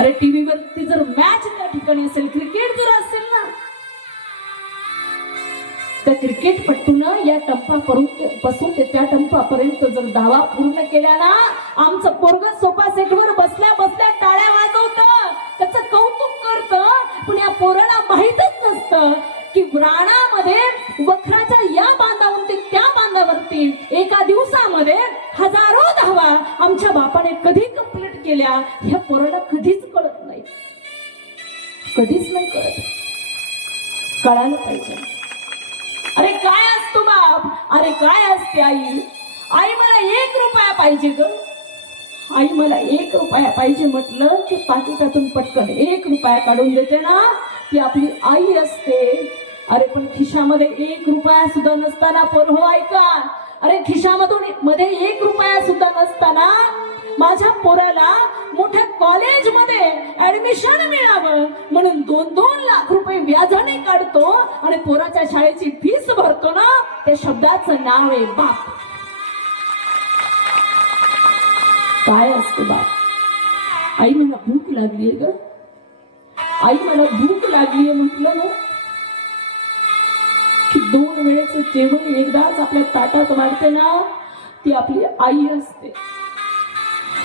अरे टीव्ही वरती जर मॅच त्या ठिकाणी असेल क्रिकेट जर असेल ना त्या क्रिकेट पट्टून या टप्पापर्यंत पासून ते त्या टंपापर्यंत जर धावा पूर्ण केला ना आमचं पोरग सोफा सेटवर बसल्या बसल्या टाळ्या वाजवत. त्याचं कौतुक करत. पण या पोराला माहीतच नसतं की राणामध्ये वखराच्या या बांधावरून ते त्या बांधावरती एका दिवसामध्ये हजारो धावा आमच्या बापाने कधी कंप्लीट केल्या ह्या पोराला कधीच कळत नाही. कधीच नाही कळत. कळायला पाहिजे. अरे काय असतो बाप? अरे काय असते आई? आई मला एक रुपया पाहिजे ग. आई मला एक रुपया पाहिजे म्हटलं की पाकिटातून पटकन एक रुपया काढून देते ना. ती आपली आई असते. अरे पण खिशामध्ये एक रुपया सुद्धा नसताना पण हो ऐका. अरे खिशामधून मध्ये एक रुपया सुद्धा नसताना माझ्या पोराला मोठ्या कॉलेजमध्ये ऍडमिशन मिळावं म्हणून दोन दोन लाख रुपये व्याजाने काढतो आणि पोराच्या शाळेची फीस भरतो ना त्या शब्दाचं नाव आहे बाप. काय असतं बाप? आई मला भूक लागलीये ग. आई मला भूक लागलीये म्हटलं ना की दोन वेळेचं जेवण एकदाच आपल्या ताटात वाढते ना ती आपली आई असते.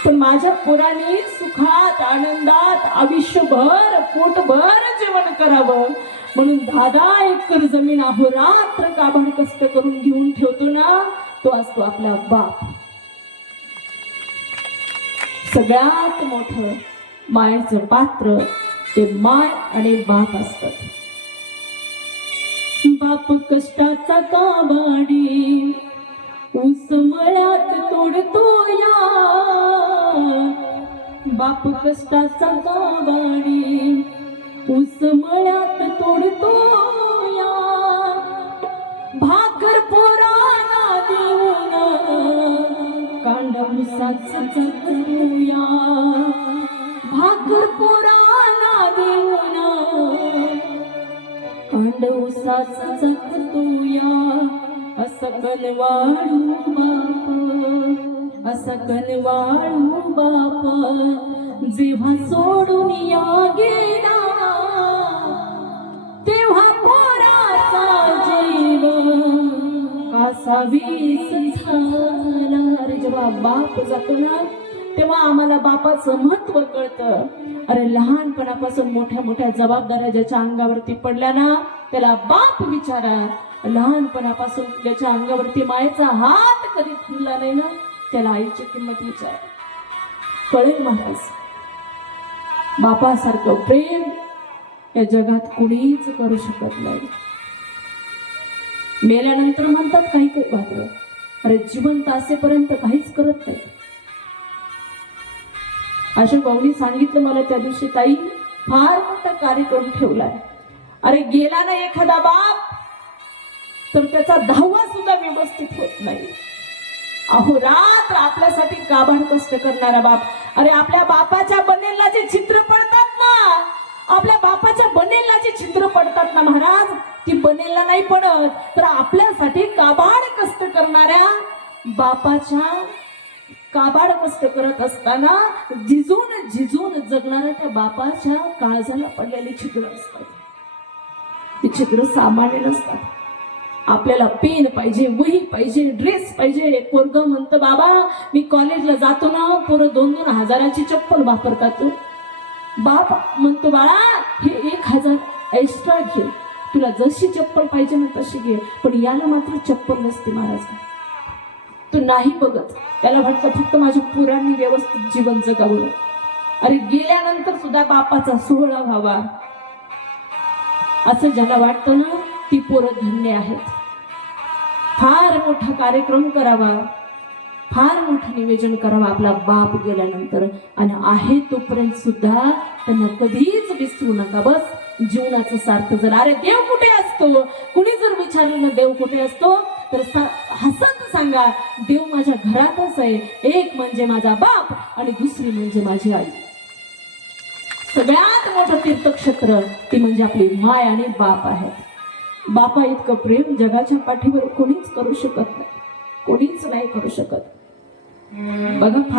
पण माझ्या पुराने सुखात आनंदात आयुष्यभर पोटभर जेवण करावं. म्हणून दादा एकर जमीन अहोरात्र काबड कष्ट करून घेऊन ठेवतो ना तो असतो आपला बाप. सगळ्यात मोठ मायचं पात्र ते माय आणि बाप असतात. बाप कष्टाचा काबाडी उस मळ्यात तोडतो या बाप कष्टाचा काबाडी ऊस मळ्यात तोडतो या. भाकर पोराना देऊन कांडा ऊसाच चकरूया भाकर पोराना देऊन कांड ऊसाच चकतोया असं कनवाडू बाप. असं कनवाळू बाप जेव्हा सोडून या गेला तेव्हा पोराचा जीव कासा वीस झाला. अरे जेव्हा बाप जातो ना तेव्हा आम्हाला बापाचं महत्त्व कळतं. अरे लहानपणापासून मोठ्या मोठ्या जबाबदाऱ्या ज्याच्या अंगावरती पडल्या ना त्याला बाप विचारा. लहानपणापासून ज्याच्या अंगावरती मायेचा हात कधी फुलला नाही ना त्याला आईची किंमत विचार. कळेल महाराज. बापासारखं प्रेम या जगात कुणीच करू शकत नाही. मेल्यानंतर म्हणतात काही काही मात्र अरे जिवंत असेपर्यंत काहीच करत नाही. अशा भाऊनी सांगितलं मला त्या दिवशी ताई फार मोठा कार्यक्रम ठेवलाय. अरे गेला ना एखादा बाप तर त्याचा दहावा सुद्धा व्यवस्थित होत नाही. अहो रात्र आपल्यासाठी काबाड कष्ट करणारा बाप? अरे आपल्या बापाच्या बनेलला जे चित्र पडतात ना आपल्या बापाच्या बनेलला जे चित्र पडतात ना महाराज ती बनेलला नाही पडत. तर आपल्यासाठी काबाड कष्ट करणाऱ्या बापाच्या काबाड कष्ट करत असताना झिजून झिजून जगणाऱ्या त्या बापाच्या काळजाला पडलेली छिद्र असतात. ती छिद्र सामान्य नसतात. आपल्याला पेन पाहिजे वही पाहिजे ड्रेस पाहिजे. पोरग म्हणतं बाबा मी कॉलेजला जातो ना पोरं दोन दोन हजाराची चप्पल वापरतात बाप म्हणतो बाळा हे एक हजार एक्स्ट्रा घे. तुला जशी चप्पल पाहिजे ना तशी घे. पण याला मात्र चप्पल नसते महाराज. तो नाही बघत. त्याला वाटतं फक्त माझ्या पुरांनी व्यवस्थित जीवन जगावं. अरे गेल्यानंतर सुद्धा बापाचा सोहळा व्हावा. असं ज्याला वाटतं ना ती पोरं धन्य आहेत. फार मोठा कार्यक्रम करावा. फार मोठं निवेदन करावं आपला बाप गेल्यानंतर. आणि आहे तोपर्यंत सुद्धा त्यांना कधीच विसरू नका. बस जीवनाचं सार्थ जर अरे देव कुठे असतो? कुणी जर विचारलं ना देव कुठे असतो? तर सा- हसत सांगा देव माझ्या घरातच आहे. एक म्हणजे माझा बाप आणि दुसरी म्हणजे माझी आई. सगळ्यात मोठं तीर्थक्षेत्र ती म्हणजे आपली माय आणि बाप आहे बापा इतकं प्रेम जगाच्या पाठीवर कोणीच करू शकत नाही. कोणीच नाही करू शकत. बघा फार